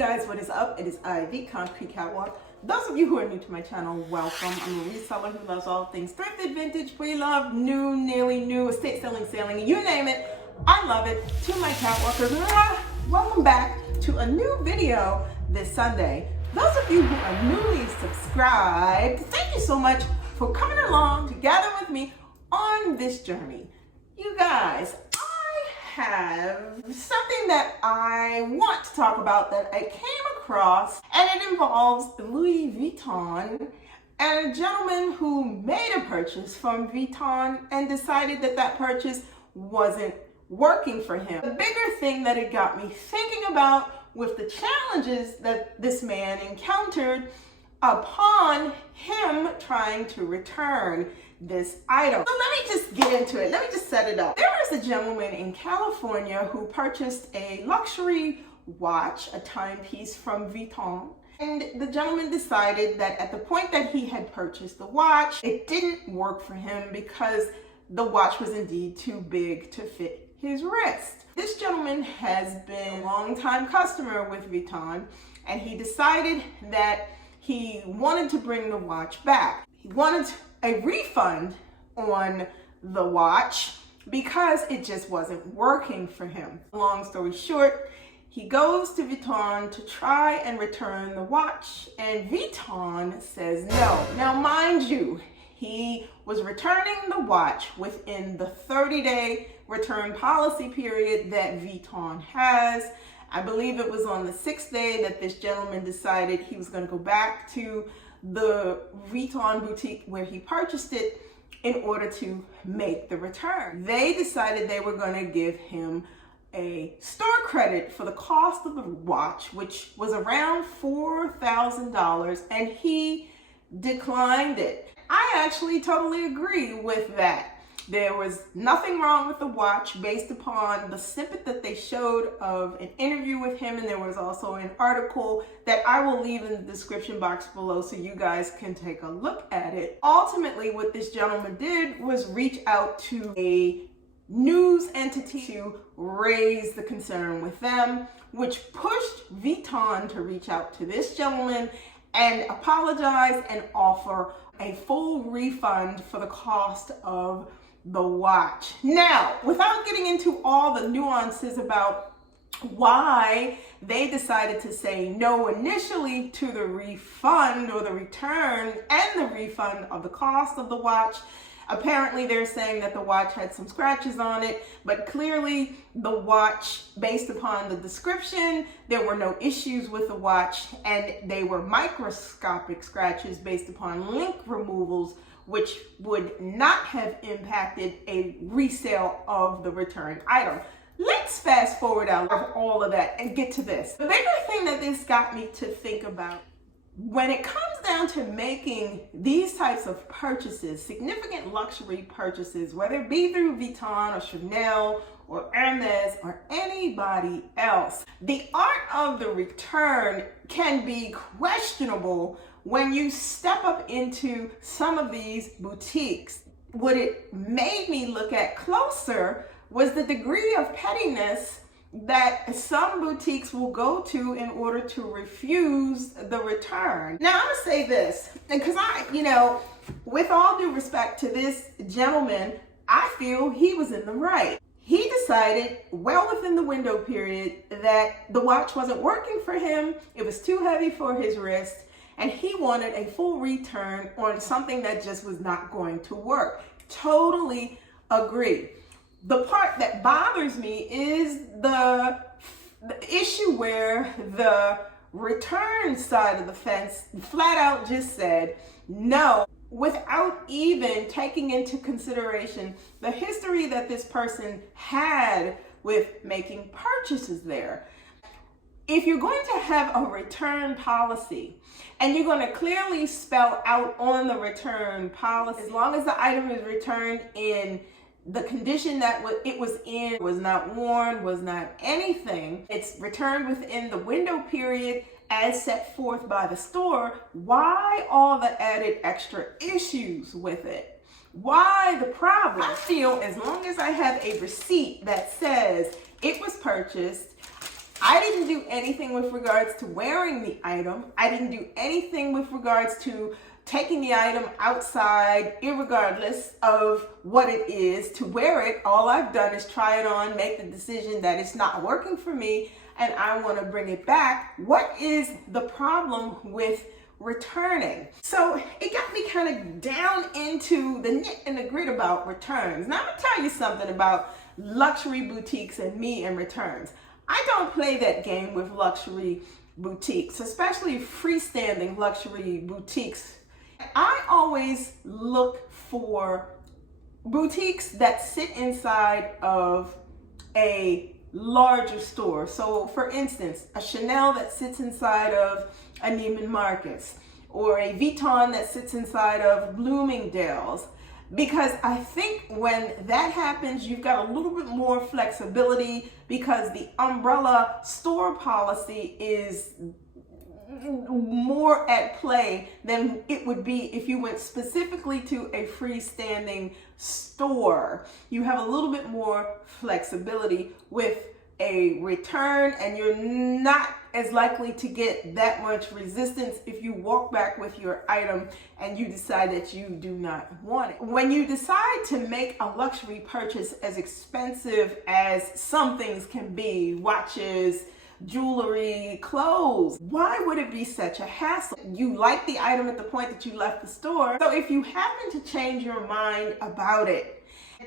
guys, what is up? It is I, the Concrete Catwalk. Those of you who are new to my channel, welcome. I'm a reseller who loves all things thrifted, vintage, pre-loved, new, nearly new, estate selling, sailing, you name it. I love it. To my catwalkers, welcome back to a new video this Sunday. Those of you who are newly subscribed, thank you so much for coming along to gather with me on this journey. You guys, I have something that I want to talk about that I came across, and it involves Louis Vuitton and a gentleman who made a purchase from Vuitton and decided that that purchase wasn't working for him. The bigger thing that it got me thinking about with the challenges that this man encountered upon him trying to return this item. So let me just get into it. Let me just set it up. There was a gentleman in California who purchased a luxury watch, a timepiece from Vuitton. And the gentleman decided that at the point that he had purchased the watch, it didn't work for him because the watch was indeed too big to fit his wrist. This gentleman has been a long-time customer with Vuitton, and he decided that he wanted to bring the watch back. He wanted a refund on the watch because it just wasn't working for him. Long story short, he goes to Vuitton to try and return the watch, and Vuitton says no. Now, mind you, he was returning the watch within the 30-day return policy period that Vuitton has. I believe it was on the 6th day that this gentleman decided he was going to go back to the Vuitton boutique where he purchased it in order to make the return. They decided they were going to give him a store credit for the cost of the watch, which was around $4,000, and he declined it. I actually totally agree with that. There was nothing wrong with the watch based upon the snippet that they showed of an interview with him, and there was also an article that I will leave in the description box below so you guys can take a look at it. Ultimately, what this gentleman did was reach out to a news entity to raise the concern with them, which pushed Vuitton to reach out to this gentleman and apologize and offer a full refund for the cost of the watch. Now, without getting into all the nuances about why they decided to say no initially to the refund or the return and the refund of the cost of the watch, apparently they're saying that the watch had some scratches on it, but clearly the watch, based upon the description, there were no issues with the watch, and they were microscopic scratches based upon link removals, which would not have impacted a resale of the returned item. Let's fast forward out of all of that and get to this. The bigger thing that this got me to think about, when it comes down to making these types of purchases, significant luxury purchases, whether it be through Vuitton or Chanel or Hermes or anybody else, the art of the return can be questionable when you step up into some of these boutiques. What it made me look at closer was the degree of pettiness that some boutiques will go to in order to refuse the return. Now, I'm gonna say this, because with all due respect to this gentleman, I feel he was in the right. He decided well within the window period that the watch wasn't working for him, it was too heavy for his wrist, and he wanted a full return on something that just was not going to work. Totally agree. The part that bothers me is the issue where the return side of the fence flat out just said no, without even taking into consideration the history that this person had with making purchases there. If you're going to have a return policy and you're going to clearly spell out on the return policy, as long as the item is returned in the condition that it was in, was not worn, was not anything, it's returned within the window period as set forth by the store, why all the added extra issues with it? Why the problem? I feel as long as I have a receipt that says it was purchased I didn't do anything with regards to wearing the item. I didn't do anything with regards to taking the item outside, irregardless of what it is, to wear it. All I've done is try it on, make the decision that it's not working for me, and I want to bring it back. What is the problem with returning? So it got me kind of down into the nit and the grit about returns. Now I'm going to tell you something about luxury boutiques and me and returns. I don't play that game with luxury boutiques, especially freestanding luxury boutiques. I always look for boutiques that sit inside of a larger store. So for instance, a Chanel that sits inside of a Neiman Marcus, or a Vuitton that sits inside of Bloomingdale's. Because I think when that happens, you've got a little bit more flexibility, because the umbrella store policy is more at play than it would be if you went specifically to a freestanding store. You have a little bit more flexibility with a return, and you're not as likely to get that much resistance if you walk back with your item and you decide that you do not want it. When you decide to make a luxury purchase as expensive as some things can be, watches, jewelry, clothes, why would it be such a hassle? You like the item at the point that you left the store. So if you happen to change your mind about it,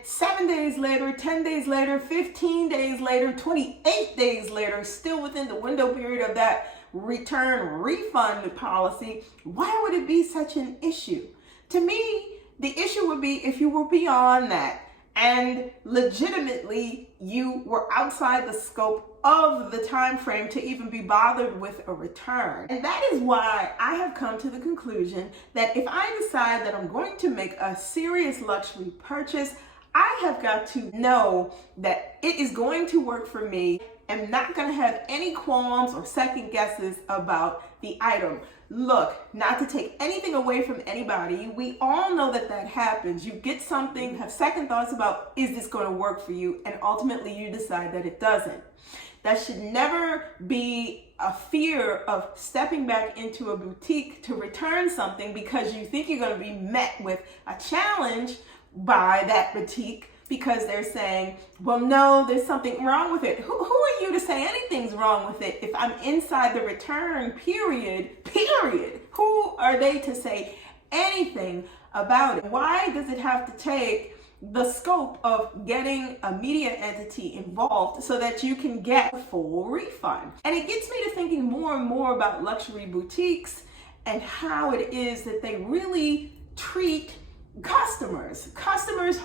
7 days later, 10 days later, 15 days later, 28 days later, still within the window period of that return refund policy, why would it be such an issue? To me, the issue would be if you were beyond that and legitimately you were outside the scope of the time frame to even be bothered with a return. And that is why I have come to the conclusion that if I decide that I'm going to make a serious luxury purchase, I have got to know that it is going to work for me. I'm not going to have any qualms or second guesses about the item. Look, not to take anything away from anybody, we all know that that happens. You get something, have second thoughts about, is this going to work for you? And ultimately you decide that it doesn't. That should never be a fear of stepping back into a boutique to return something because you think you're going to be met with a challenge by that boutique because they're saying, well, no, there's something wrong with it. Who are you to say anything's wrong with it if I'm inside the return period? Who are they to say anything about it? Why does it have to take the scope of getting a media entity involved so that you can get a full refund? And it gets me to thinking more and more about luxury boutiques and how it is that they really treat customers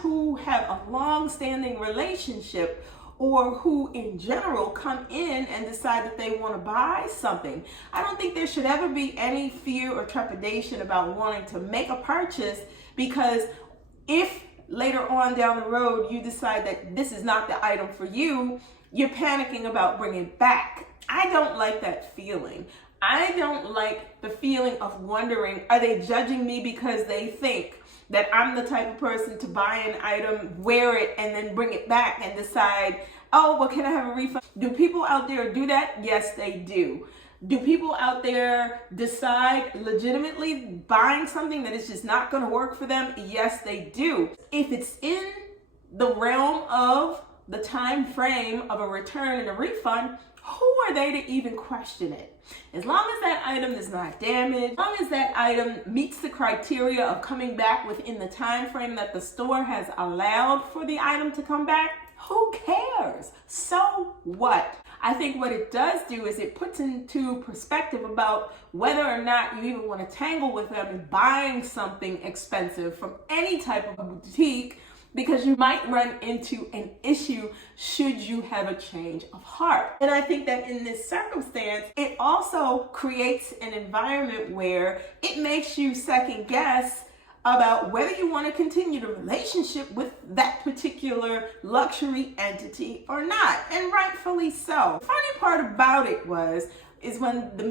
who have a long-standing relationship, or who in general come in and decide that they want to buy something. I don't think there should ever be any fear or trepidation about wanting to make a purchase, because if later on down the road you decide that this is not the item for you, you're panicking about bringing it back. I don't like that feeling. I don't like the feeling of wondering, are they judging me because they think that I'm the type of person to buy an item, wear it, and then bring it back and decide, oh, well, can I have a refund? Do people out there do that? Yes, they do. Do people out there decide legitimately buying something that is just not going to work for them? Yes, they do. If it's in the realm of the time frame of a return and a refund, who are they to even question it? As long as that item is not damaged, as long as that item meets the criteria of coming back within the time frame that the store has allowed for the item to come back, who cares? So what? I think what it does do is it puts into perspective about whether or not you even want to tangle with them in buying something expensive from any type of boutique, because you might run into an issue should you have a change of heart. And I think that in this circumstance, it also creates an environment where it makes you second guess about whether you want to continue the relationship with that particular luxury entity or not, and rightfully so. The funny part about it is when the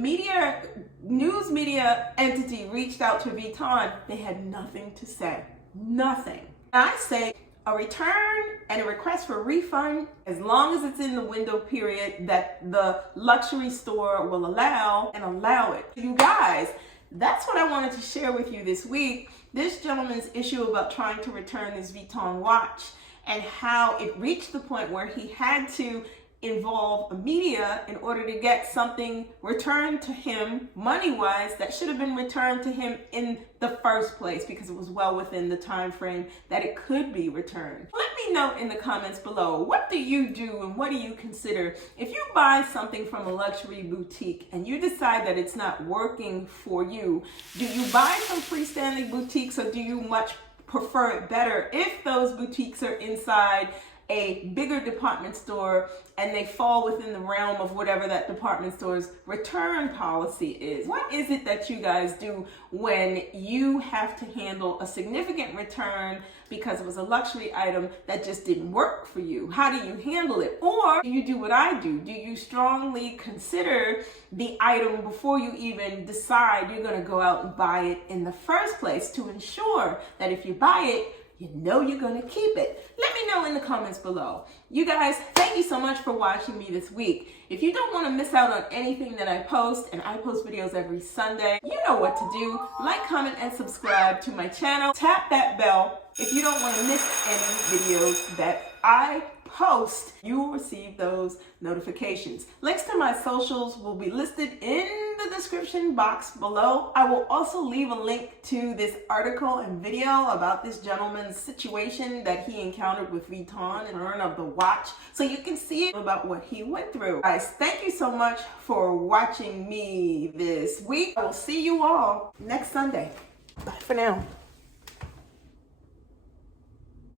news media entity reached out to Vuitton, they had nothing to say. Nothing. I say, a return and a request for a refund, as long as it's in the window period that the luxury store will allow, and allow it. You guys, that's what I wanted to share with you this week. This gentleman's issue about trying to return his Vuitton watch and how it reached the point where he had to involve a media in order to get something returned to him money-wise that should have been returned to him in the first place because it was well within the time frame that it could be returned. Let me know in the comments below, what do you do and what do you consider if you buy something from a luxury boutique and you decide that it's not working for you? Do you buy from freestanding boutiques, or do you much prefer it better if those boutiques are inside a bigger department store and they fall within the realm of whatever that department store's return policy is? What is it that you guys do when you have to handle a significant return because it was a luxury item that just didn't work for you? How do you handle it? Or do you do what I do? Do you strongly consider the item before you even decide you're going to go out and buy it in the first place to ensure that if you buy it, you know you're going to keep it? Let me know in the comments below. You guys, thank you so much for watching me this week. If you don't want to miss out on anything that I post, and I post videos every Sunday, you know what to do. Like, comment, and subscribe to my channel. Tap that bell if you don't want to miss any videos that I post. You will receive those notifications. Links to my socials will be listed in the description box below. I will also leave a link to this article and video about this gentleman's situation that he encountered with Vuitton and return of the watch, so you can see about what he went through. Guys, thank you so much for watching me this week. I will see you all next Sunday. Bye for now.